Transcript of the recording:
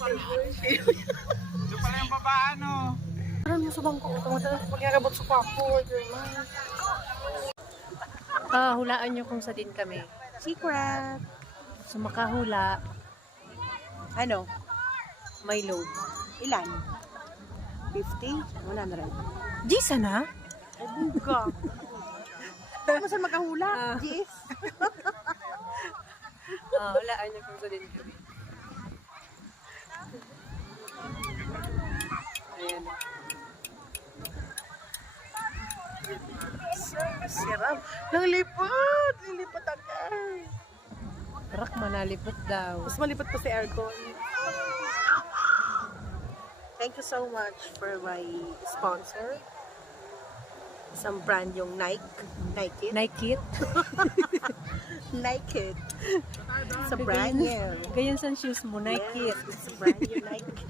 Ito pala yung baba, ano? Parang mo sa bangko. Madalas magyagabot sa kwako. Hulaan nyo kung sa din kami. Secret. So makahula, Ano? may load. Ilan? 50? 100? Gisa na? Ay, buga. Ano saan makahula? Yes. Hulaan nyo kung sa din kami. Ayan. Sarap. Nalipot. Lilipot agad. Rak manalipot daw. Mas malipot pa si aircon. Thank you so much for my sponsor. Isang brand yung Nike. Nike. Nike. It's a brand new. Ganyan sa shoes mo, Nike. Yes, it's a brand new Nike.